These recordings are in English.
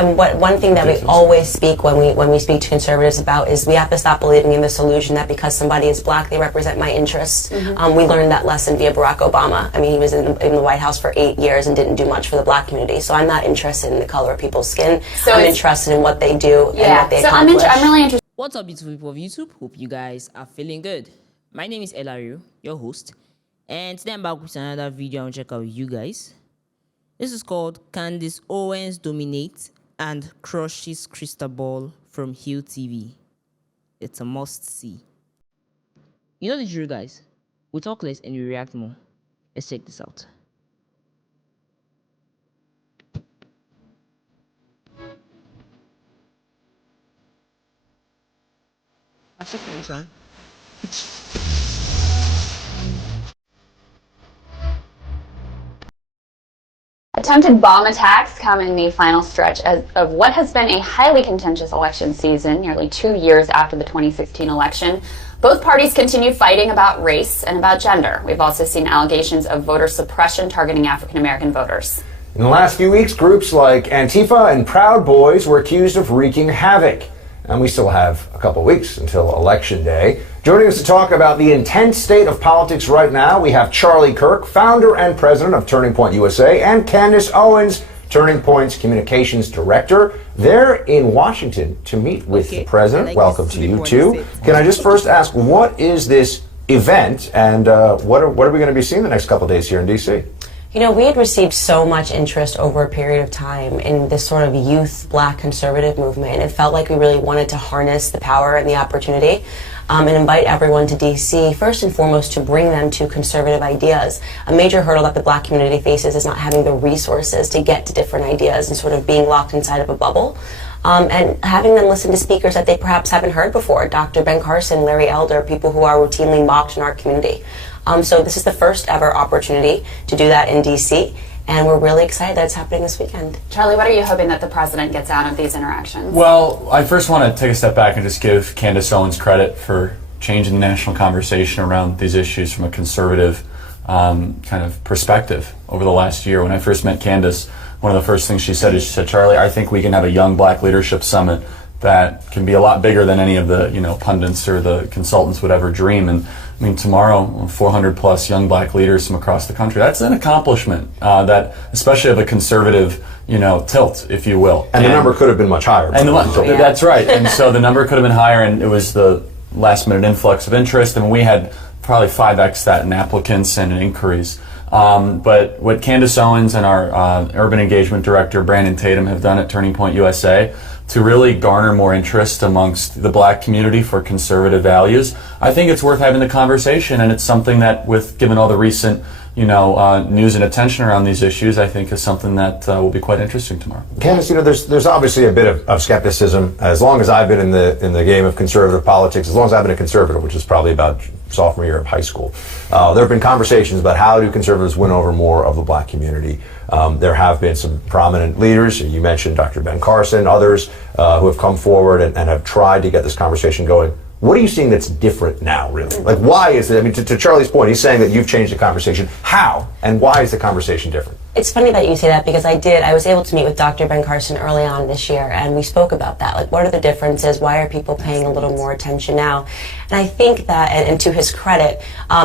And one thing that we always speak when we speak to conservatives about is we have to stop believing in this illusion that because somebody is black, they represent my interests. We learned that lesson via Barack Obama. I mean, he was in the White House for 8 years and didn't do much for the black community. So I'm not interested in the color of people's skin. So I'm interested in what they do and what they accomplish. I'm really interested. What's up, beautiful people of YouTube? Hope you guys are feeling good. My name is Elario, your host, and today I'm back with another video. I'll check out you guys. This is called Candace Owens Dominates and Crushes Krystal from Hill TV. It's a must-see. You know the drill, guys. We talk less and we react more. Let's check this out. Attempted bomb attacks come in the final stretch of what has been a highly contentious election season, nearly 2 years after the 2016 election. Both parties continue fighting about race and about gender. We've also seen allegations of voter suppression targeting African-American voters. In the last few weeks, groups like Antifa and Proud Boys were accused of wreaking havoc. And we still have a couple weeks until Election Day. Joining us to talk about the intense state of politics right now, we have Charlie Kirk, founder and president of Turning Point USA, and Candace Owens, Turning Point's communications director. They're in Washington to meet with the president. Welcome to you, too. Can I just first ask, what is this event, and what are we going to be seeing the next couple of days here in D.C.? You know, we had received so much interest over a period of time in this sort of youth black conservative movement, and it felt like we really wanted to harness the power and the opportunity and invite everyone to D.C., first and foremost, to bring them to conservative ideas. A major hurdle that the black community faces is not having the resources to get to different ideas and sort of being locked inside of a bubble. And having them listen to speakers that they perhaps haven't heard before, Dr. Ben Carson, Larry Elder, people who are routinely mocked in our community. So this is the first ever opportunity to do that in D.C., and we're really excited that it's happening this weekend. Charlie, what are you hoping that the president gets out of these interactions? Well, I first want to take a step back and just give Candace Owens credit for changing the national conversation around these issues from a conservative kind of perspective over the last year. When I first met Candace, one of the first things she said is, she said, Charlie, I think we can have a young black leadership summit that can be a lot bigger than any of the pundits or the consultants would ever dream. And I mean, tomorrow, 400 plus young black leaders from across the country. That's an accomplishment that, especially of a conservative, tilt, if you will. And the number could have been much higher. And that's right. And so the number could have been higher, and it was the last minute influx of interest. And we had probably 5x that in applicants and in inquiries. But what Candace Owens and our urban engagement director, Brandon Tatum, have done at Turning Point USA to really garner more interest amongst the black community for conservative values, I think it's worth having the conversation, and it's something that, given all the recent news and attention around these issues, I think is something that will be quite interesting tomorrow. Candace, there's obviously a bit of skepticism. As long as I've been in the game of conservative politics, as long as I've been a conservative, which is probably about sophomore year of high school, there have been conversations about how do conservatives win over more of the black community. There have been some prominent leaders. You mentioned Dr. Ben Carson, others who have come forward and have tried to get this conversation going. What are you seeing that's different now, really? Like, why is it? I mean, to Charlie's point, he's saying that you've changed the conversation. How and why is the conversation different? It's funny that you say that, because I was able to meet with Dr. Ben Carson early on this year, and we spoke about that. Like, what are the differences? Why are people paying a little more attention now? And I think that, and to his credit,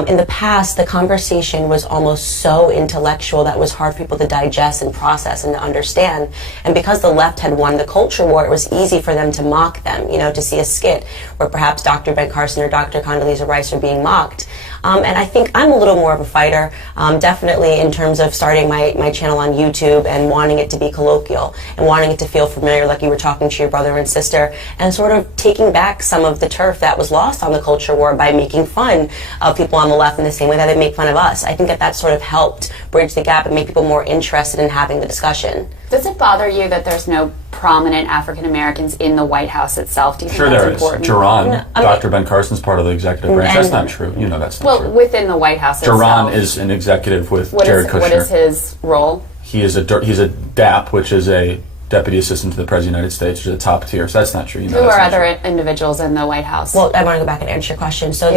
in the past, the conversation was almost so intellectual that it was hard for people to digest and process and to understand. And because the left had won the culture war, it was easy for them to mock them, to see a skit where perhaps Dr. Ben Carson or Dr. Condoleezza Rice are being mocked. And I think I'm a little more of a fighter, definitely in terms of starting my channel on YouTube and wanting it to be colloquial and wanting it to feel familiar, like you were talking to your brother and sister, and sort of taking back some of the turf that was lost on the culture war by making fun of people on the left in the same way that they make fun of us. I think that sort of helped bridge the gap and make people more interested in having the discussion. Does it bother you that there's no prominent African Americans in the White House itself? Do you think Sure, that's there is. important? Jaron, Dr. Ben Carson's part of the executive branch. That's not true. That's not true. Well, within the White House itself. Jaron is an executive with Jared Kushner. What is his role? He's a DAP, which is a Deputy Assistant to the President of the United States, which is the top tier. So that's not true. Who are other individuals in the White House? Well, I want to go back and answer your question. So,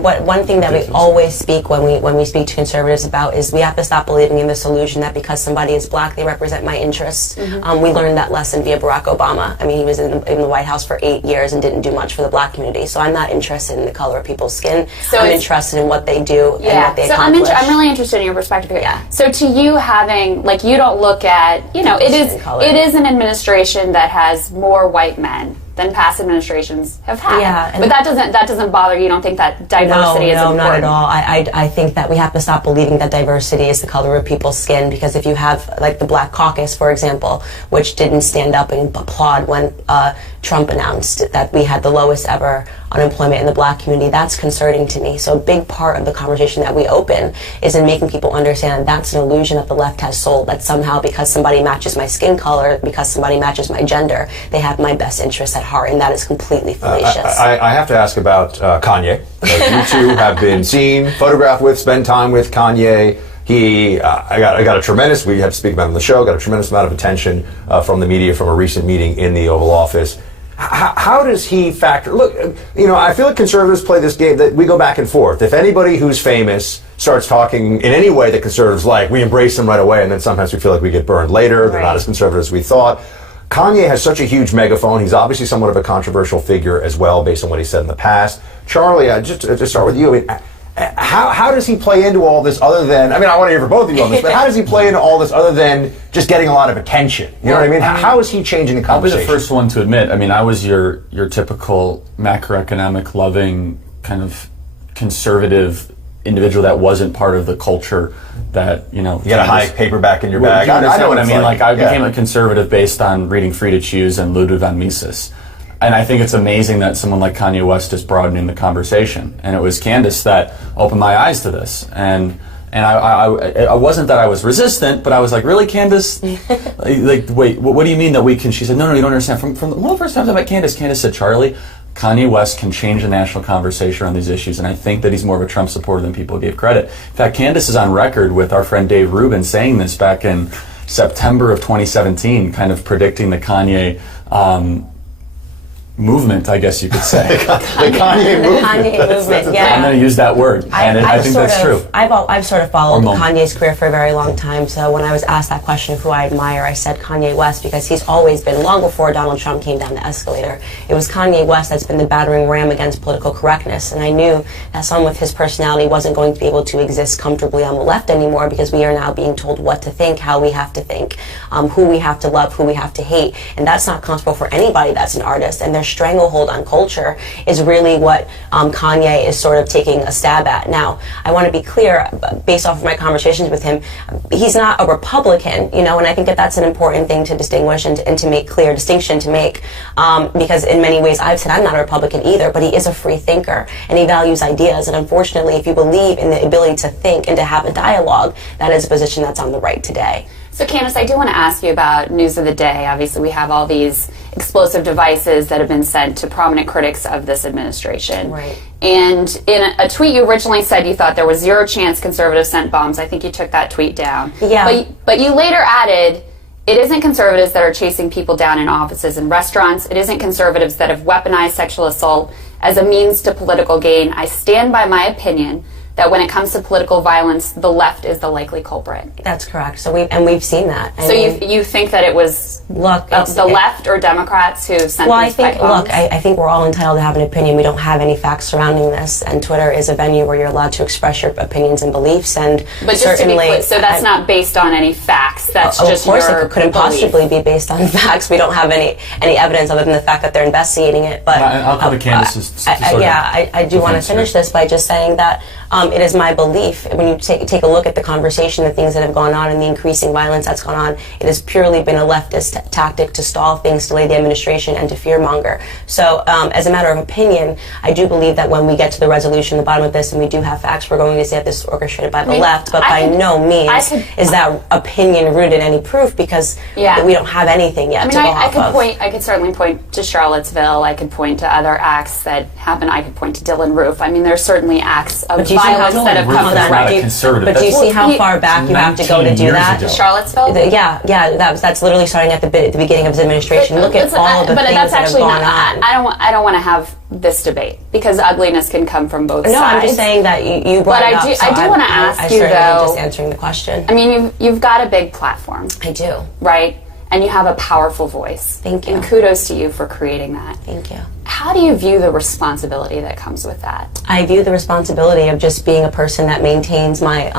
one thing that we always speak when we speak to conservatives about is we have to stop believing in this illusion that because somebody is black, they represent my interests. We learned that lesson via Barack Obama. I mean, he was in the White House for 8 years and didn't do much for the black community. So I'm not interested in the color of people's skin. So I'm interested in what they do and what they accomplish. I'm really interested in your perspective here. Yeah. So to you, having you don't look at it is an administration that has more white men than past administrations have had. Yeah, but that doesn't bother you. You don't think that diversity is important? No, not at all. I think that we have to stop believing that diversity is the color of people's skin, because if you have the Black Caucus, for example, which didn't stand up and applaud when Trump announced that we had the lowest ever unemployment in the black community, that's concerning to me. So a big part of the conversation that we open is in making people understand that's an illusion that the left has sold, that somehow because somebody matches my skin color, because somebody matches my gender, they have my best interests at heart, and that is completely fallacious. I have to ask about Kanye. You two have been seen, photographed with, spent time with Kanye. I got a tremendous, we had to speak about it on the show, got a tremendous amount of attention from the media from a recent meeting in the Oval Office. How does he factor? Look, I feel like conservatives play this game that we go back and forth. If anybody who's famous starts talking in any way that conservatives like, we embrace them right away, and then sometimes we feel like we get burned later. They're not as conservative as we thought. Kanye has such a huge megaphone. He's obviously somewhat of a controversial figure as well, based on what he said in the past. Charlie, just to start with you, how does he play into all this other than, I want to hear from both of you on this, but how does he play into all this other than just getting a lot of attention? You know what I mean? How is he changing the conversation? I'll be the first one to admit, I was your typical macroeconomic loving kind of conservative individual that wasn't part of the culture that, you got a high paperback in your bag. I know what I mean. I became a conservative based on reading Free to Choose and Ludwig von Mises. And I think it's amazing that someone like Kanye West is broadening the conversation. And it was Candace that opened my eyes to this. And I wasn't that I was resistant, but I was like, really, Candace? Wait, what do you mean that we can? She said, no, you don't understand. From one of the first times I met Candace said, Charlie, Kanye West can change the national conversation on these issues, and I think that he's more of a Trump supporter than people gave credit. In fact, Candace is on record with our friend Dave Rubin saying this back in September of 2017, kind of predicting the Kanye movement, I guess you could say. The Kanye movement. Kanye movement, yeah. I'm going to use that word, and I think that's true. I've sort of followed Kanye's career for a very long time, so when I was asked that question of who I admire, I said Kanye West, because he's always been, long before Donald Trump came down the escalator, it was Kanye West that's been the battering ram against political correctness, and I knew that someone with his personality wasn't going to be able to exist comfortably on the left anymore, because we are now being told what to think, how we have to think, who we have to love, who we have to hate, and that's not comfortable for anybody that's an artist, and their stranglehold on culture is really what Kanye is sort of taking a stab at. Now, I want to be clear, based off of my conversations with him, he's not a Republican, and I think that that's an important thing to distinguish and to make clear, distinction to make, because in many ways I've said I'm not a Republican either, but he is a free thinker and he values ideas, and unfortunately, if you believe in the ability to think and to have a dialogue, that is a position that's on the right today. So Candace, I do want to ask you about news of the day. Obviously, we have all these explosive devices that have been sent to prominent critics of this administration. Right. And in a tweet, you originally said you thought there was zero chance conservatives sent bombs. I think you took that tweet down. Yeah. But you later added, it isn't conservatives that are chasing people down in offices and restaurants. It isn't conservatives that have weaponized sexual assault as a means to political gain. I stand by my opinion that when it comes to political violence, the left is the likely culprit. That's correct. So we've seen that. You think that it was the left or Democrats who sent these pipe bombs? I think we're all entitled to have an opinion. We don't have any facts surrounding this, and Twitter is a venue where you're allowed to express your opinions and beliefs. And but just to be clear, so that's not based on any facts. That's just your belief. Of course, it couldn't possibly be based on facts. We don't have any evidence other than the fact that they're investigating it. But I'll come to Candace's. I do want to finish this by just saying that. It is my belief, when you take a look at the conversation, the things that have gone on and the increasing violence that's gone on, it has purely been a leftist tactic to stall things, delay the administration, and to fearmonger. So as a matter of opinion, I do believe that when we get to the resolution, the bottom of this, and we do have facts, we're going to say that this is orchestrated by the left, but by no means is that opinion rooted in any proof, because we don't have anything yet to go off of. I could certainly point to Charlottesville. I could point to other acts that happen. I could point to Dylan Roof. I mean, there's certainly acts of violence. while instead of come Rutherford's not a conservative. But do you see how Well, far back you have to go to 19 do years that? ago. Charlottesville? Yeah, that's literally starting at the beginning of his administration. Look at all of the but things that's that have actually gone not. on. I don't want to have this debate because ugliness can come from both sides. No, I'm just saying that you brought But it up. I do want to ask you I though. just answering the question. I mean, you've got a big platform, I do. right? And you have a powerful voice. Thank you. And kudos to you for creating that. Thank you. How do you view the responsibility that comes with that? I view the responsibility of just being a person that maintains my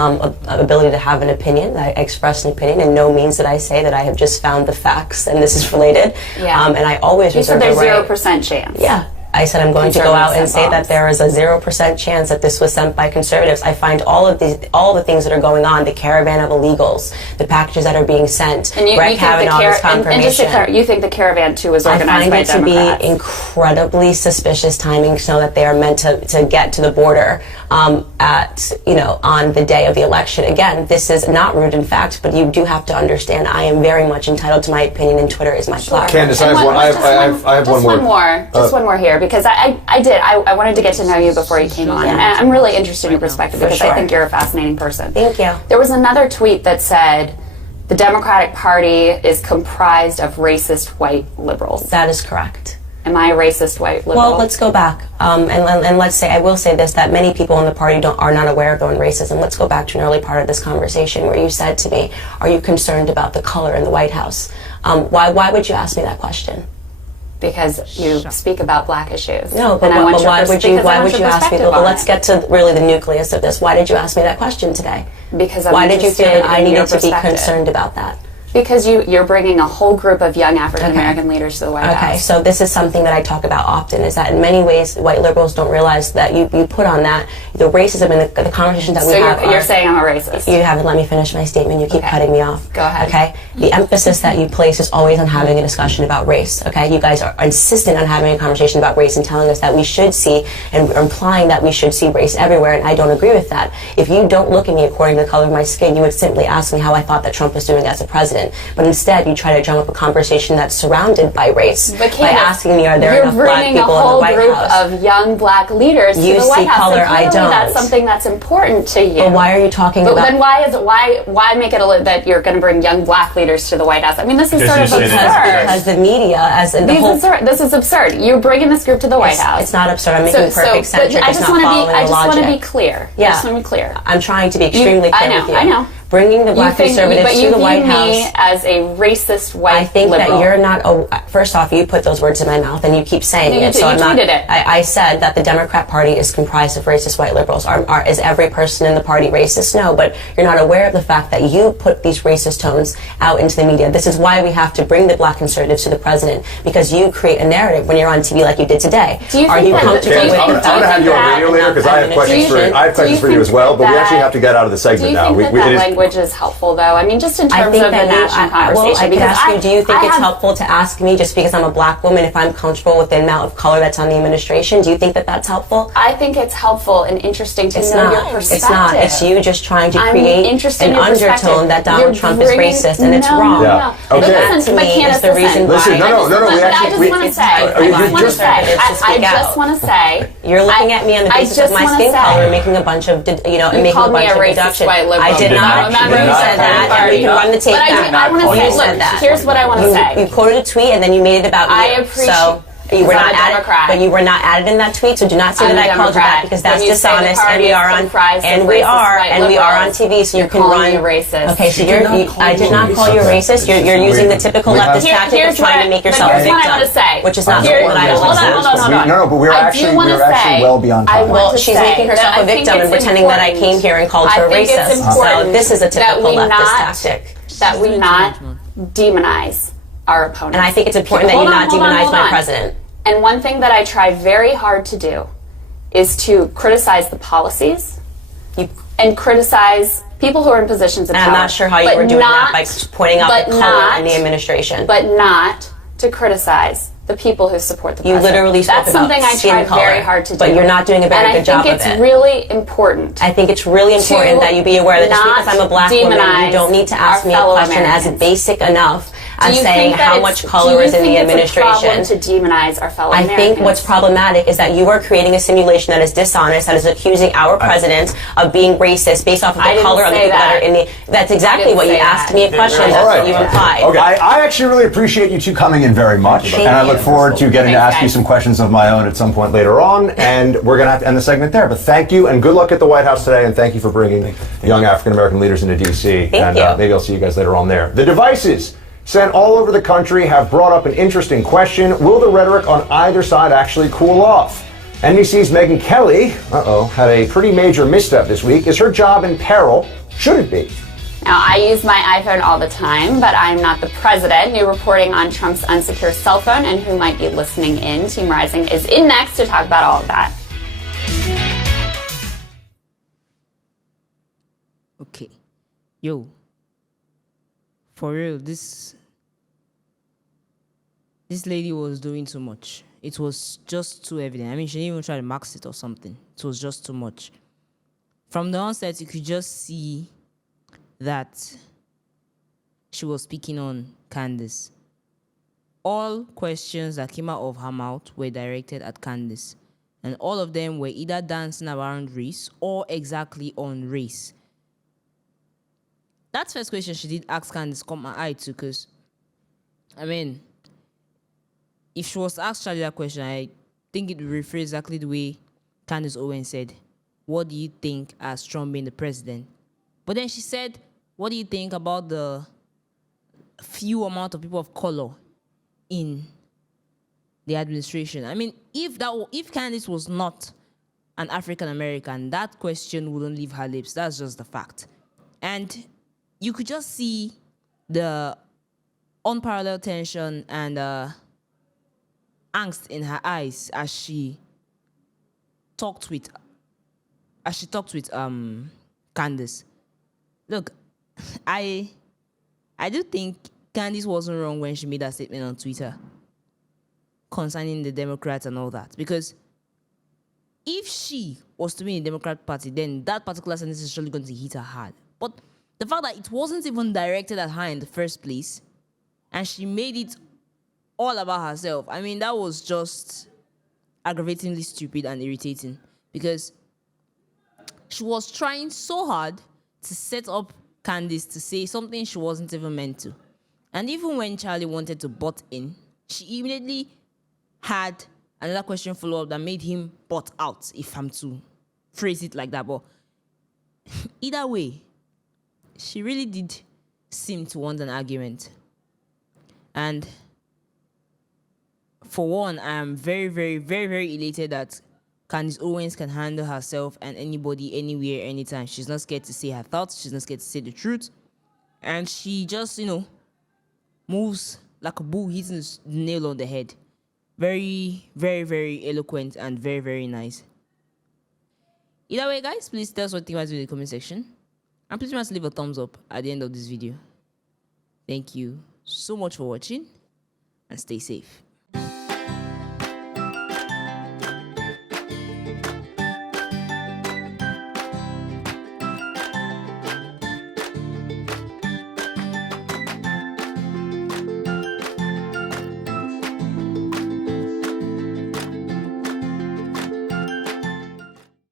ability to have an opinion, that I express an opinion, and no means that I say that I have just found the facts and this is related. Yeah. And I always You said reserve there's the right. 0% chance. Yeah. I said I'm going to go out and Conservatives say sent that bombs. there is a 0% chance that this was sent by conservatives. I find all the things that are going on, the caravan of illegals, the packages that are being sent, And you Brett think the Kavanaugh's and just to confirmation. clarify, you think the caravan too was I organized find by it to Democrats? be incredibly suspicious timing, so that they are meant to get to the border on the day of the election. Again, this is not rooted in fact, but you do have to understand I am very much entitled to my opinion, and Twitter is my platform. Candace, I And have one. I have just one more. Just one more here, because I wanted to get to know you before you came on, and I'm really interested in your perspective because I sure. think you're a fascinating person. Thank you. There was another tweet that said the Democratic Party is comprised of racist white liberals. That is correct. Am I a racist white liberal? Well, let's go back, and let's say, I will say this, that many people in the party are not aware of their own racism. Let's go back to an early part of this conversation where you said to me, are you concerned about the color in the White House? Why would you ask me that question? Because you speak about black issues. No, but And I want your why would you ask me? perspective Well, on let's it. get to really the nucleus of this. Why did you ask me that question today? Because I'm Why did you feel interested that I in your needed to be perspective. concerned about that? Because you're bringing a whole group of young African American leaders to the White Okay, House. so this is something that I talk about often, is that in many ways white liberals don't realize that you put on that the racism and the conversations that we So have. you're saying I'm a racist. You haven't let me finish my statement. You keep Okay. cutting me off. Go ahead. Okay? The emphasis that you place is always on having a discussion about race. Okay? You guys are insistent on having a conversation about race and telling us that we should see, and implying that we should see race everywhere, and I don't agree with that. If you don't look at me according to the color of my skin, you would simply ask me how I thought that Trump was doing as a president. But instead, you try to drum up a conversation that's surrounded by race But by Candace, asking me, are there you're enough black bringing a people in whole the White group House? of young black leaders You to the see White House. color, and I clearly don't. That's something that's important to you. But why are you talking But about? then why make it that you're going to bring young black leaders to the White House? I mean, this is Because sort you of say that absurd. Because the media, as in the whole. This is absurd. You're bringing this group to the White House. It's not absurd. I'm making perfect sense. But You're I just just not want following to be. I the just want to be logic. clear. Yeah. I just want to be clear. I'm trying to be extremely clear with you. I know. Bringing the black conservatives to the White you view me House. as a racist white I think liberal. that you're not. First off, you put those words in my mouth, and you keep saying No, you it. did- So you I'm not. tweeted it. I said that the Democrat Party is comprised of racist white liberals. Is every person in the party racist? No, but you're not aware of the fact that you put these racist tones out into the media. This is why we have to bring the black conservatives to the president, because you create a narrative when you're on TV like you did today. Do you Are think you that- comfortable do you with think- the I'm fact going to have you on that- radio later because I have questions for you. I have questions for you as well, but we actually have to get out of the segment now. Do you think that It is- language is helpful, though? I mean, just in I terms think of the that national conversation. I could because ask you, do you think I it's have- helpful to ask me just because I'm a black woman if I'm comfortable with the amount of color that's on the administration? Do you think that that's helpful? I think it's helpful and interesting to It's know not. your perspective. It's not. It's you just trying to I'm create interested an in your perspective. undertone that Donald You're Trump is bringing- racist, and it's no, wrong. No, Yeah. no. Okay. But That listen, to but me Candace, is the reason why. Listen, no, we I actually- just we- want to it's say. time for I black just want to say. conservatives to I speak out. just want to say. You're looking at me on the basis of my skin color, making a bunch of, and You making a called me bunch a of racist deductions. white liberal. I did You not. did not. You said that, and we can run the tape But back. I want to You say, said look, that. here's what I want to say. You quoted a tweet and then you made it about you. I appreciate- So you were because I'm not a added, Democrat. but you were not added in that tweet. So do not say I'm that a I called you Democrat. that, because that's When you say the dishonest. party And we is are on, comprised of and we racist are, white and we are on liberals, TV. So you you're can calling run. me racist. Okay, so She you're. did not call I you did not call you racist. racist. You're using the typical We have- leftist tactic of trying to make yourself a Here's what I victim, want to say. which is not Here- what I hold on, don't. hold on. No, but we're I do actually wanna say- well beyond I time. want Well, to she's say making that herself I a think victim and it's pretending that I important- came here and called her I think racist. it's important So this is a that typical we leftist not- tactic. That we not demonize our opponents. And I think it's important that you not demonize my president. And one thing that I try very hard to do is to criticize the policies and criticize people who are in positions of And power. I'm not sure how you but were doing not, that by pointing out but the color not- in the administration. But not to criticize the people who support the You president. literally spoke That's about something I skin try color, very hard to do. but you're not doing a very good job of And I think it. it's really important. I think it's really important that you be aware that just because I'm a black woman, you don't need to ask me a question as basic enough and saying how much color is in the administration. It's a problem to demonize our fellow I Americans? think what's problematic is that you are creating a simulation that is dishonest, that is accusing our president of being racist based off of the color of the people that are in the. That's exactly what you asked me a question. That's what you implied. Okay, I actually really appreciate you two coming in very much, and I look forward to getting to ask you some questions of my own at some point later on. And we're going to have to end the segment there. But thank you, and good luck at the White House today, and thank you for bringing young African American leaders into D.C. Thank you. Maybe I'll see you guys later on there. The devices sent all over the country have brought up an interesting question. Will the rhetoric on either side actually cool off? NBC's Megyn Kelly, had a pretty major misstep this week. Is her job in peril? Should it be? Now, I use my iPhone all the time, but I'm not the president. New reporting on Trump's unsecure cell phone and who might be listening in. Team Rising is in next to talk about all of that. Okay. Yo. For real, this lady was doing too much. It was just too evident. I mean, she didn't even try to mask it or something. It was just too much. From the onset, you could just see that she was speaking on Candace. All questions that came out of her mouth were directed at Candace. And all of them were either dancing around race or exactly on race. That first question she did ask Candace caught my eye too, because, I mean, if she was to ask Charlie that question, I think it would rephrase exactly the way Candace Owens said, what do you think as Trump being the president? But then she said, what do you think about the few amount of people of color in the administration? I mean, if Candace was not an African American, that question wouldn't leave her lips. That's just the fact. And you could just see the unparalleled tension and angst in her eyes as she talked with Candace. Look, I do think Candace wasn't wrong when she made that statement on Twitter concerning the Democrats and all that, because if she was to be in the Democrat Party, then that particular sentence is surely going to hit her hard. But the fact that it wasn't even directed at her in the first place, and she made it all about herself, I mean, that was just aggravatingly stupid and irritating, because she was trying so hard to set up Candace to say something she wasn't even meant to. And even when Charlie wanted to butt in, she immediately had another question follow-up that made him butt out, if I'm to phrase it like that. But either way, she really did seem to want an argument. And for one, I am very, very, very, very elated that Candace Owens can handle herself and anybody, anywhere, anytime. She's not scared to say her thoughts. She's not scared to say the truth. And she just, moves like a bull hitting the nail on the head. Very, very, very eloquent and very, very nice. Either way, guys, please tell us what you guys do in the comment section. And please remember to leave a thumbs up at the end of this video. Thank you so much for watching and stay safe.